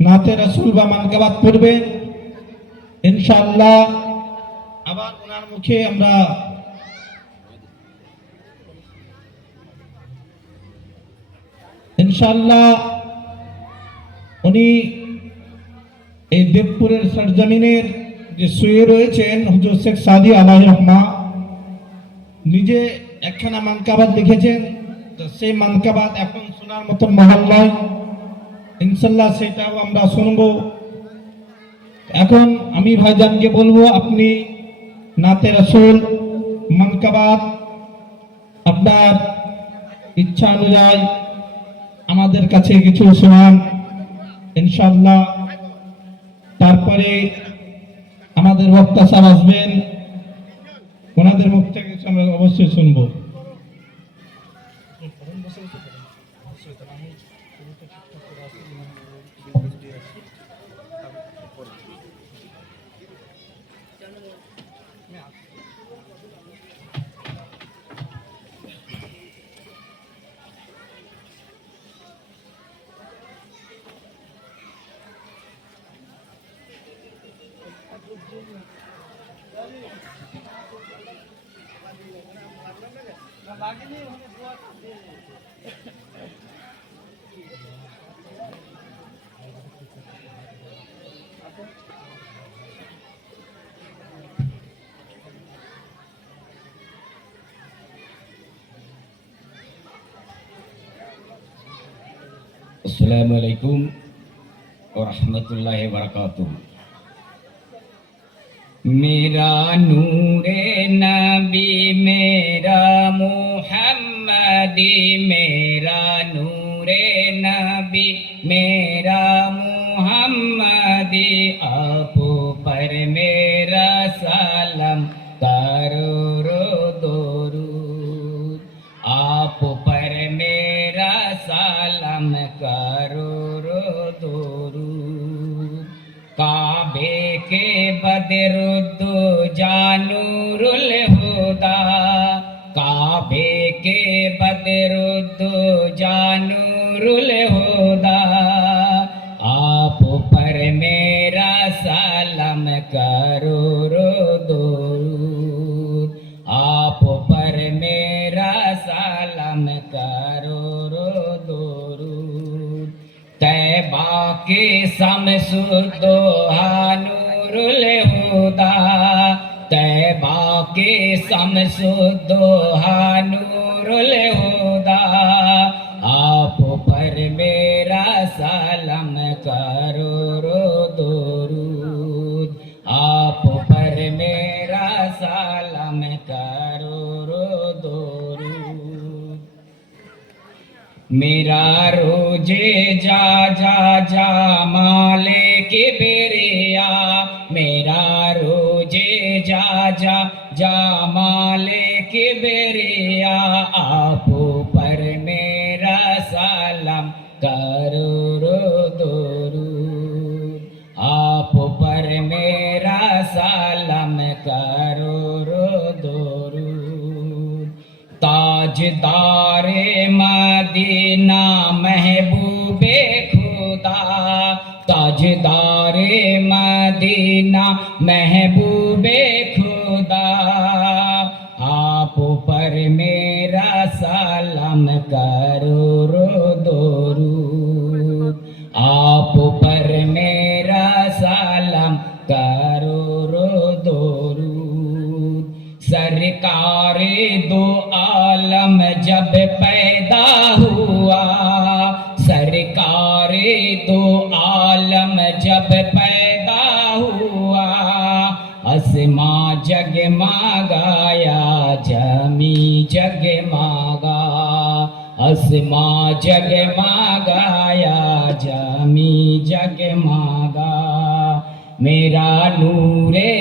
নাতে রাসূল বা মানকাবাত পড়বেন ইনশাআল্লাহ। আবার ওনার মুখে আমরা ইনশাআল্লাহ উনি এই দেবপুরের সরজমিনের যে শুয়ে রয়েছেন হুজুর শেখ সাদি আলাইহির রহমা, নিজে একখানা মানকাবাত লিখেছেন। তো সেই মানকাবাত এখন শোনার মতন মহল নয়, ইনশাআল্লাহ সেটাও আমরা শুনবো। এখন আমি ভাইজানকে বলবো আপনি নাতে রাসূল মানকাবাত আপনার ইচ্ছা অনুযায়ী আমাদের কাছে কিছু শোনান ইনশাআল্লাহ। তারপরে আমাদের বক্তা সাহেব আসবেন, ওনাদের মুখ থেকে কিছু আমরা অবশ্যই শুনবো। Assalamualaikum warahmatullahi wabarakatuh. मेरा नूरे नबी मेरा मुहम्मदी, मेरा नूरे नबी मेरा मुहम्मदी, आप पर मेरा सलाम करो दरूद, आप पर मेरा सलाम करो दरूद। काबे के बदरुद्दो जानूरुल हुदा, काबे के बदरुद्दो जानूरुल हुदा, आप पर मेरा सलाम करो दरूद, आप पर मेरा सलाम करो दरूद। तैबा के शमसुद्दो नूरुल हुदा, तैबा के शमसुद्दो नूरुल हुदा, आप पर मेरा सलाम करो दरूद, आप पर मेरा सलाम करो दरूद। मेरा रोजे जा जा जा माले किबरिया, मेरा रोजे जा जा जा माले किबरिया, आप पर मेरा सलाम करो दरूद, आप पर मेरा सलाम करो दरूद। ताजदारे मदीना महबूबे खुदा, ताजदारे मदीना महबूबे खुदा, आप पर मेरा सलाम करो दरूद, आप पर मेरा सलाम करो दरूद। सरकारे दो आलम जब पैदा हुआ, सरकारे दो आलम जब पैदा हुआ, आसमां जगमगाया जमी जगमगा, आसमां जगमगाया जमी जगमगा। मेरा नूरे